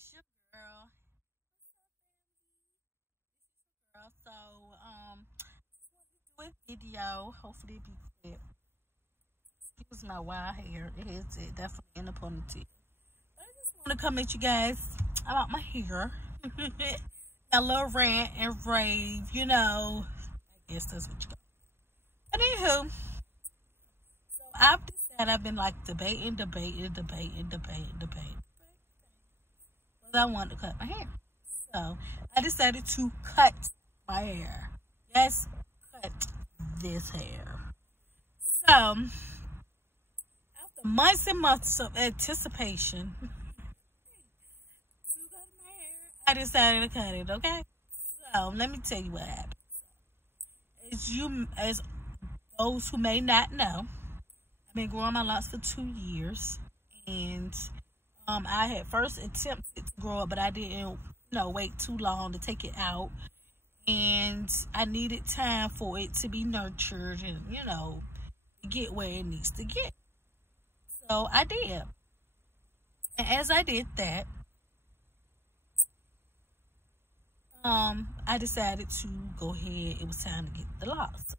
it's your girl. Girl. So, just want to do a video. Hopefully, it be quick. Excuse my wild hair. It is definitely in a ponytail. I just want to come at you guys about my hair. A little rant and rave, I guess that's what you got. But anywho, so I've decided I've been like debating. Because I wanted to cut my hair. So I decided to cut my hair. Yes, cut this hair. So after months and months of anticipation, I decided to cut it. Okay. So let me tell you what happened. As those who may not know, I've been growing my locks for 2 years, and I had first attempted to grow it, but I didn't, wait too long to take it out, and I needed time for it to be nurtured and to get where it needs to get. So I did, and as I did that, I decided to go ahead. It was time to get the locks.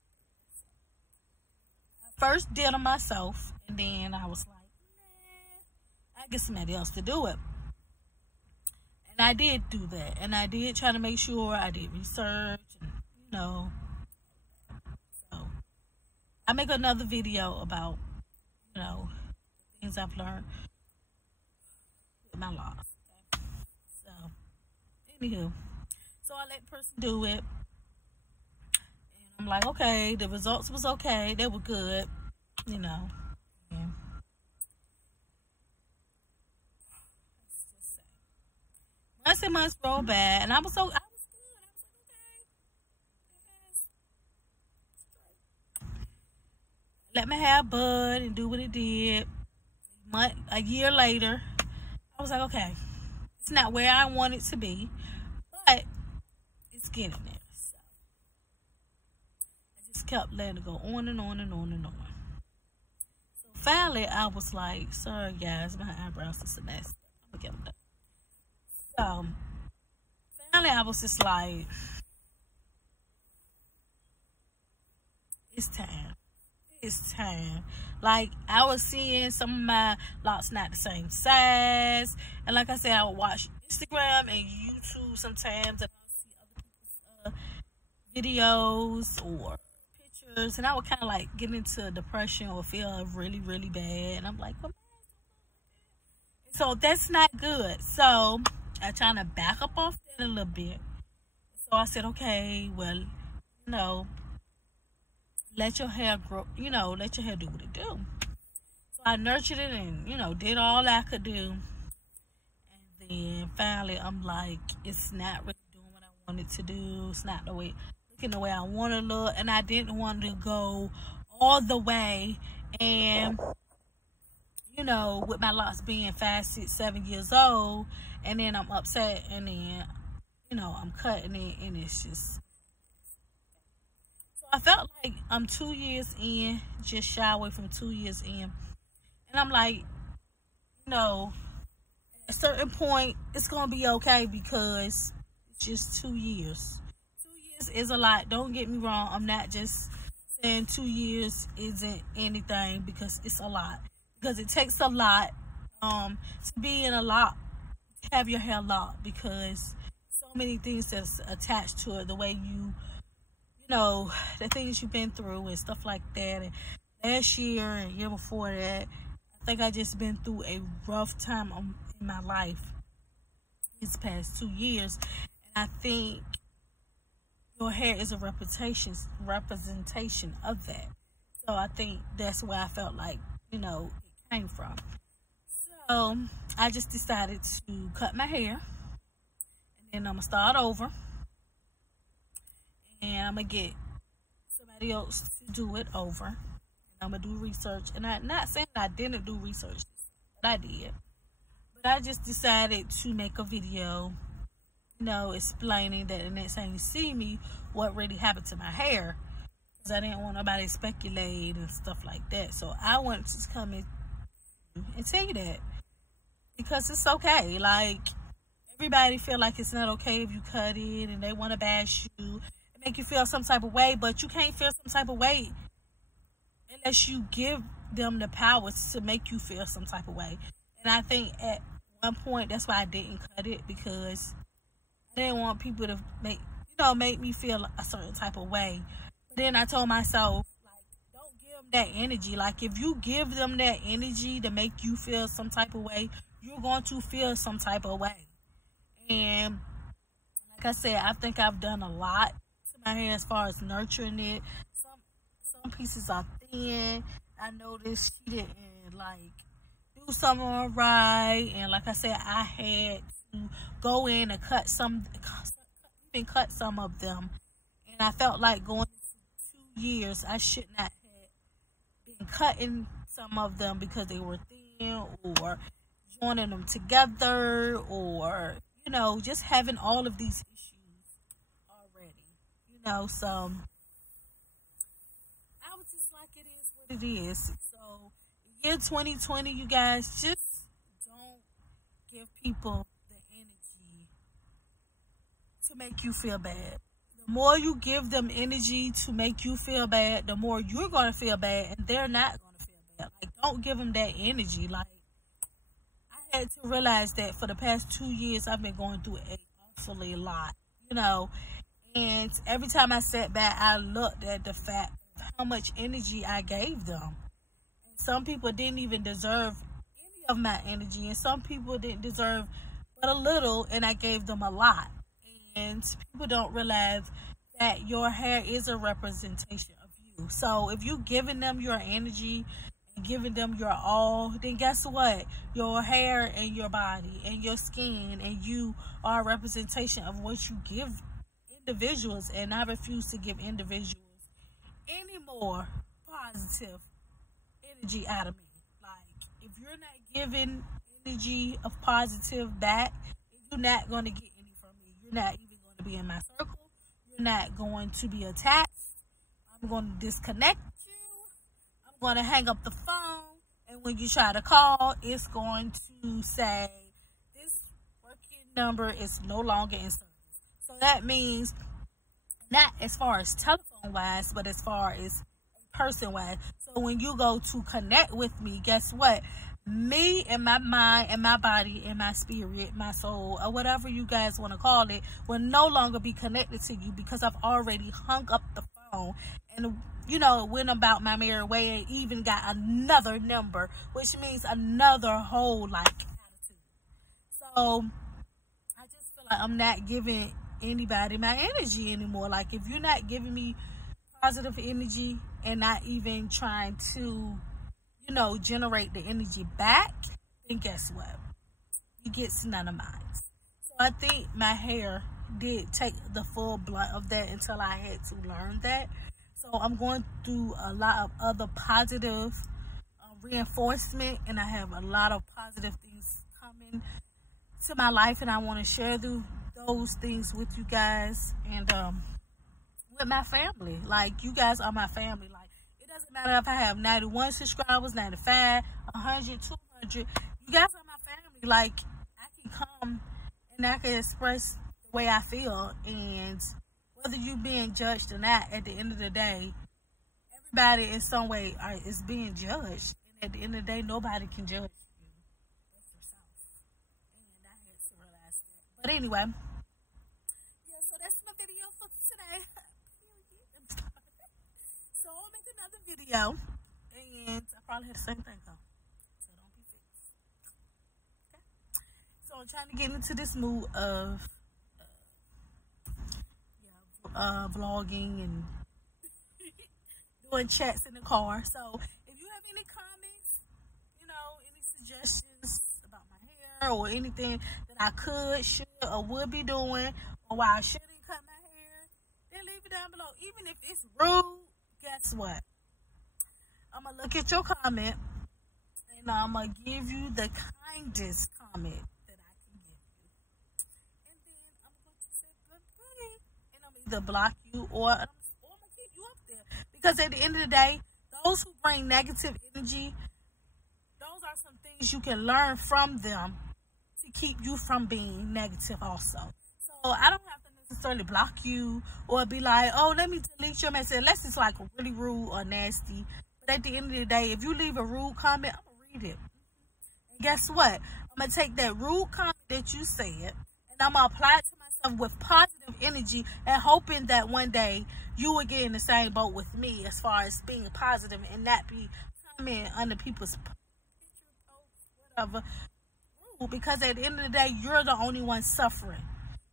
I first did them myself, and then I was like, I get somebody else to do it. And I did do that. And I did try to make sure I did research. And, So I make another video about, things I've learned with my loss. Okay? So, anywho. So I let the person do it. And I'm like, okay, the results was okay. They were good. Yeah. Months and months rolled by, and I was good. I was like, okay. Let my hair bud and do what it did. A year later, I was like, okay, it's not where I want it to be, but it's getting there. So I just kept letting it go on and on and on and on. So finally, I was like, sorry guys, my eyebrows is a mess. I'm gonna get them done. So finally, I was just like, it's time. It's time. Like, I was seeing some of my locks not the same size. And like I said, I would watch Instagram and YouTube sometimes, and I would see other people's videos or pictures. And I would kind of like get into depression or feel really, really bad. And I'm like, well, so that's not good. So I trying to back up off that a little bit. So I said, okay, well, let your hair grow, let your hair do what it do. So I nurtured it and, did all I could do. And then finally, I'm like, it's not really doing what I wanted to do. It's not looking the way I want to look. And I didn't want to go all the way. And, with my locks being 5, 6, 7 years old, and then I'm upset, and then, I'm cutting it, and it's just. So I felt like I'm 2 years in, just shy away from 2 years in. And I'm like, at a certain point, it's going to be okay because it's just 2 years. 2 years is a lot. Don't get me wrong. I'm not just saying 2 years isn't anything, because it's a lot. Because it takes a lot to be in a lock, to have your hair locked, because so many things that's attached to it, the way the things you've been through and stuff like that. And last year and year before that, I think I just been through a rough time in my life these past 2 years. And I think your hair is a representation of that. So I think that's where I felt like, it came from. So I just decided to cut my hair, and then I'm gonna start over, and I'm gonna get somebody else to do it over, and I'm gonna do research. And I'm not saying I didn't do research, but I did. But I just decided to make a video, explaining that the next time you see me, what really happened to my hair, because I didn't want nobody to speculate and stuff like that. So I wanted to come in and tell you that, because it's okay. Like, everybody feel like it's not okay if you cut it, and they want to bash you and make you feel some type of way, but you can't feel some type of way unless you give them the power to make you feel some type of way. And I think at one point that's why I didn't cut it, because I didn't want people to make me feel a certain type of way. But then I told myself, like, don't give them that energy. Like, if you give them that energy to make you feel some type of way, you're going to feel some type of way. And like I said, I think I've done a lot to my hair as far as nurturing it. Some pieces are thin. I noticed she didn't like do something right, and like I said, I had to go in and even cut some of them. And I felt like going into 2 years, I should not have been cutting some of them because they were thin, or joining them together, or just having all of these issues already. So I was just like, it is what it is. So year 2020, you guys, just don't give people the energy to make you feel bad. The more you give them energy to make you feel bad, the more you're going to feel bad, and they're not going to feel bad. Like, don't give them that energy. Like, I had to realize that for the past 2 years, I've been going through an awfully lot, and every time I sat back, I looked at the fact of how much energy I gave them. And some people didn't even deserve any of my energy, and some people didn't deserve but a little, and I gave them a lot. And people don't realize that your hair is a representation of you. So if you're giving them your energy and giving them your all, then guess what? Your hair and your body and your skin and you are a representation of what you give individuals. And I refuse to give individuals any more positive energy out of me. Like, if you're not giving energy of positive back, you're not going to get any from me. You're not even going to be in my circle. You're not going to be attached. I'm going to disconnect you. I'm going to hang up the phone. And when you try to call, it's going to say, this working number is no longer in service. So that means, not as far as telephone wise, but as far as person wise. So when you go to connect with me, guess what? Me and my mind and my body and my spirit, my soul, or whatever you guys want to call it, will no longer be connected to you, because I've already hung up the phone and went about my merry way and even got another number, which means another whole attitude. So I just feel like I'm not giving anybody my energy anymore. Like, if you're not giving me positive energy and not even trying to generate the energy back, then guess what? You get none of mine. So I think my hair did take the full blunt of that until I had to learn that. So I'm going through a lot of other positive reinforcement, and I have a lot of positive things coming to my life, and I want to share those things with you guys and with my family. Like, you guys are my family. Like, it doesn't matter if I have 91 subscribers, 95, 100, 200. You guys are my family. Like, I can come and I can express the way I feel, and whether you being judged or not, at the end of the day, everybody in some way is being judged. And at the end of the day, nobody can judge you but yourself. And I had to realize that. But anyway, yeah, so that's my video for today. So I'll make another video, and I probably had the same thing though. So don't be fixed. Okay? So I'm trying to get into this mood of vlogging and doing chats in the car. So if you have any comments, any suggestions about my hair or anything that I could, should, or would be doing, or why I shouldn't cut my hair, then leave it down below. Even if it's rude, guess what? I'm going to look at your comment, and I'm going to give you the kindest comment that I can give you. And then I'm going to say bye-bye. And I'm either block you or I'm going to keep you up there. Because at the end of the day, those who bring negative energy, those are some things you can learn from them to keep you from being negative also. So I don't have to necessarily block you or be like, oh, let me delete your message unless it's like really rude or nasty. But at the end of the day, if you leave a rude comment, I'm gonna read it. And guess what? I'm gonna take that rude comment that you said and I'm gonna apply it to myself with positive energy and hoping that one day you will get in the same boat with me as far as being positive and not be comment under people's picture, posts, whatever. Because at the end of the day, you're the only one suffering.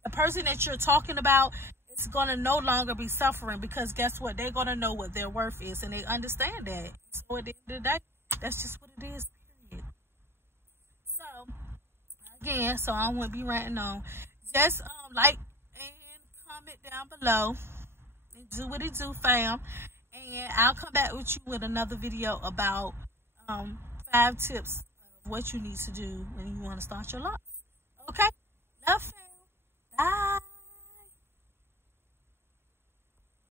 The person that you're talking about is going to no longer be suffering because guess what? They're going to know what their worth is and they understand that. So at the end of the day, that's just what it is, period. So, again, so I won't be ranting on. Just like and comment down below and do what it do, fam. And I'll come back with you with another video about 5 tips of what you need to do when you want to start your life. Okay? Love, fam.